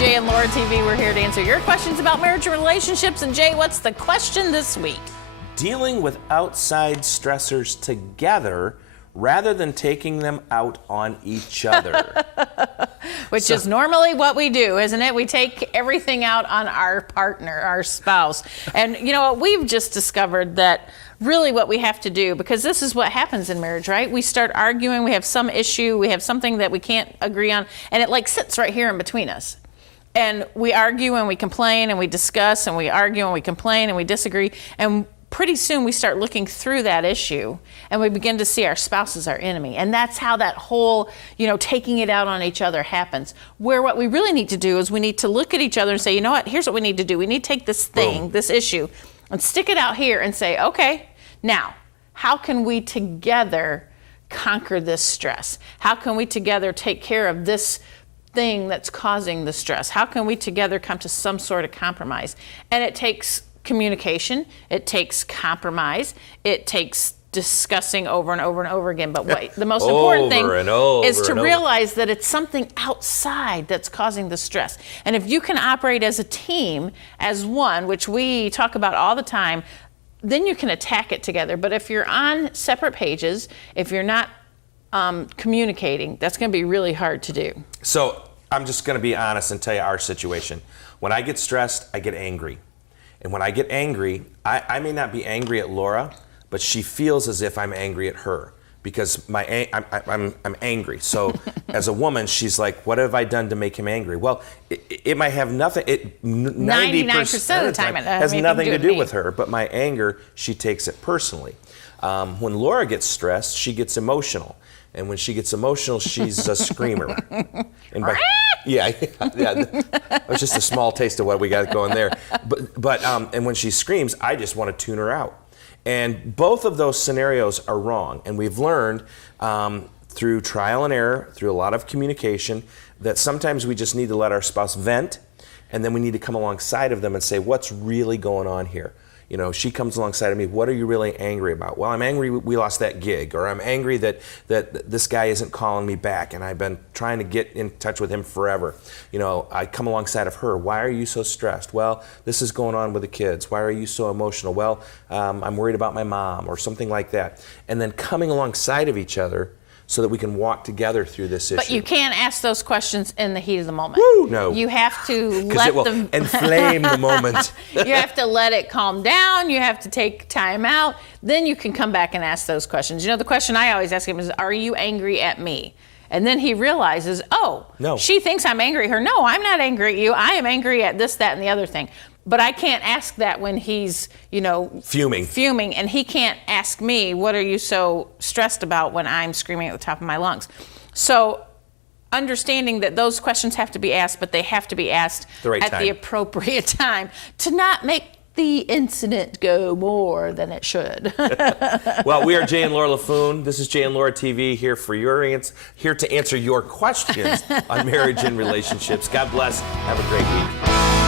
Jay and Laura TV. We're here to answer your questions about marriage and relationships. And Jay, what's the question this week? Dealing with outside stressors together rather than taking them out on each other. Which is normally what we do, isn't it? We take everything out on our partner, our spouse. And you know what? We've just discovered that really what we have to do, because this is what happens in marriage, right? We start arguing, we have some issue, we have something that we can't agree on, and it like sits right here in between us. And we argue and we complain and we discuss and we argue and we complain and we disagree. And pretty soon we start looking through that issue and we begin to see our spouse as our enemy. And that's how that whole, taking it out on each other happens. Where what we really need to do is we need to look at each other and say, you know what, here's what we need to do. We need to take this thing, this issue, and stick it out here and say, okay, now, how can we together conquer this stress? How can we together take care of this thing that's causing the stress? How can we together come to some sort of compromise? And it takes communication, it takes compromise, it takes discussing over and over and over again. But what the most important thing is to realize that it's something outside that's causing the stress. And if you can operate as a team, as one, which we talk about all the time, then you can attack it together. But if you're on separate pages, if you're not communicating, that's going to be really hard to do. So I'm just going to be honest and tell you our situation. When I get stressed, I get angry. And when I get angry, I may not be angry at Laura, but she feels as if I'm angry at her because I'm angry. So as a woman, she's like, what have I done to make him angry? Well, it might have nothing, 99% of the time it has nothing to do with her, but my anger, she takes it personally. When Laura gets stressed, she gets emotional. And when she gets emotional, she's a screamer. And that was just a small taste of what we got going there. But and when she screams, I just want to tune her out. And both of those scenarios are wrong. And we've learned through trial and error, through a lot of communication, that sometimes we just need to let our spouse vent, and then we need to come alongside of them and say, what's really going on here? She comes alongside of me, what are you really angry about? Well, I'm angry we lost that gig, or I'm angry that this guy isn't calling me back and I've been trying to get in touch with him forever. I come alongside of her, why are you so stressed? Well, this is going on with the kids. Why are you so emotional? Well, I'm worried about my mom, or something like that. And then coming alongside of each other so that we can walk together through this issue. But you can't ask those questions in the heat of the moment. Woo, no. You have to let them inflame the moment. You have to let it calm down. You have to take time out. Then you can come back and ask those questions. The question I always ask him is, are you angry at me? And then he realizes, no. She thinks I'm angry at her. No, I'm not angry at you. I am angry at this, that, and the other thing. But I can't ask that when he's, fuming. And he can't ask me, what are you so stressed about, when I'm screaming at the top of my lungs? So understanding that those questions have to be asked, but they have to be asked at the appropriate time to not make the incident go more than it should. Well, we are Jay and Laura LaFoon. This is Jay and Laura TV here to answer your questions on marriage and relationships. God bless. Have a great week.